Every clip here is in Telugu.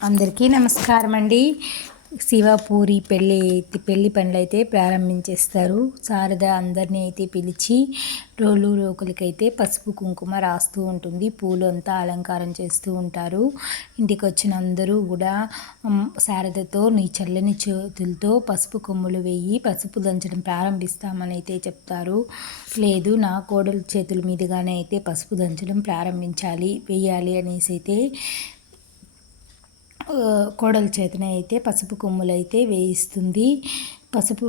అందరికీ నమస్కారం అండి. శివపూరి పెళ్ళి పనులు అయితే ప్రారంభించేస్తారు. శారద అందరినీ అయితే పిలిచి రోకులకైతే పసుపు కుంకుమ రాస్తూ ఉంటుంది. పూలు అంతా అలంకారం చేస్తూ ఉంటారు. ఇంటికి వచ్చిన అందరూ కూడా శారదతో నీ చల్లని చేతులతో పసుపు కొమ్ములు వేయి పసుపు దంచడం ప్రారంభిస్తామని అయితే చెప్తారు. లేదు, నా కోడలు చేతుల మీదుగానే అయితే పసుపు దంచడం వేయాలి అనేసి అయితే కోడల చేతన అయితే పసుపు కొమ్ములు అయితే వేయిస్తుంది. పసుపు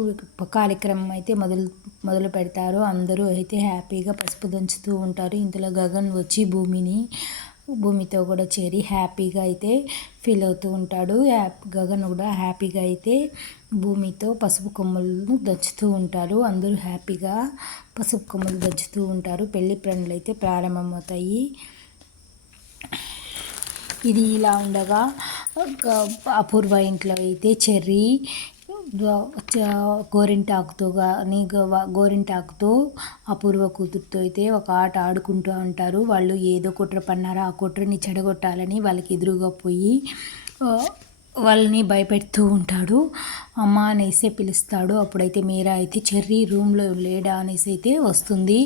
కార్యక్రమం అయితే మొదలు పెడతారు. అందరూ అయితే హ్యాపీగా పసుపు దంచుతూ ఉంటారు. ఇంతలో గగన్ వచ్చి భూమితో కూడా చేరి హ్యాపీగా అయితే ఫీల్ అవుతూ ఉంటాడు. గగన్ కూడా హ్యాపీగా అయితే భూమితో పసుపు కొమ్ములను దంచుతూ ఉంటారు. అందరూ హ్యాపీగా పసుపు కొమ్ములు దంచుతూ ఉంటారు. పెళ్లి పనులు అయితే ప్రారంభమవుతాయి. ఇది ఇలా ఉండగా అపూర్వ ఇంట్లో అయితే చెర్రీ గోరింటాకుతో అపూర్వ కూతురుతో అయితే ఒక ఆట ఆడుకుంటూ ఉంటారు. వాళ్ళు ఏదో కుట్ర పన్నారో ఆ కుట్రని చెడగొట్టాలని వాళ్ళకి ఎదురుగా పోయి వాళ్ళని భయపెడుతూ ఉంటాడు. అమ్మ అనేసి పిలుస్తాడు. అప్పుడైతే మీరా అయితే చెర్రీ రూమ్లో లేడా అనేసి అయితే వస్తుంది.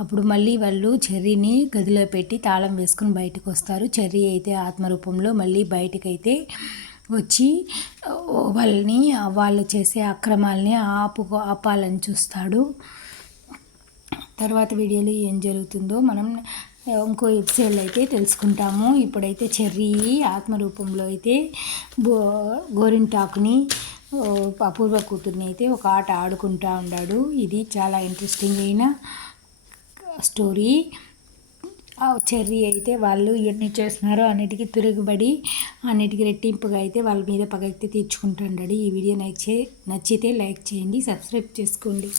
అప్పుడు మళ్ళీ వాళ్ళు చెర్రీని గదిలో పెట్టి తాళం వేసుకుని బయటకు వస్తారు. చెర్రీ అయితే ఆత్మరూపంలో మళ్ళీ బయటకైతే వచ్చి వాళ్ళు చేసే అక్రమాలని ఆపాలని చూస్తాడు. తర్వాత వీడియోలో ఏం జరుగుతుందో మనం ఇంకో ఎపిసోడ్లో అయితే తెలుసుకుంటాము. ఇప్పుడైతే చెర్రీ ఆత్మరూపంలో అయితే గోరింటాకుని అపూర్వ కూతుర్ని అయితే ఒక ఆట ఆడుకుంటూ ఉన్నాడు. ఇది చాలా ఇంట్రెస్టింగ్ అయిన స్టోరీ. చెర్రీ అయితే వాళ్ళు ఎన్ని చేస్తున్నారో అన్నిటికీ తిరుగుబడి అన్నిటికీ రెట్టింపుగా అయితే వాళ్ళ మీద పగైతే తీర్చుకుంటుంటాడు. ఈ వీడియో నచ్చితే లైక్ చేయండి, సబ్స్క్రైబ్ చేసుకోండి.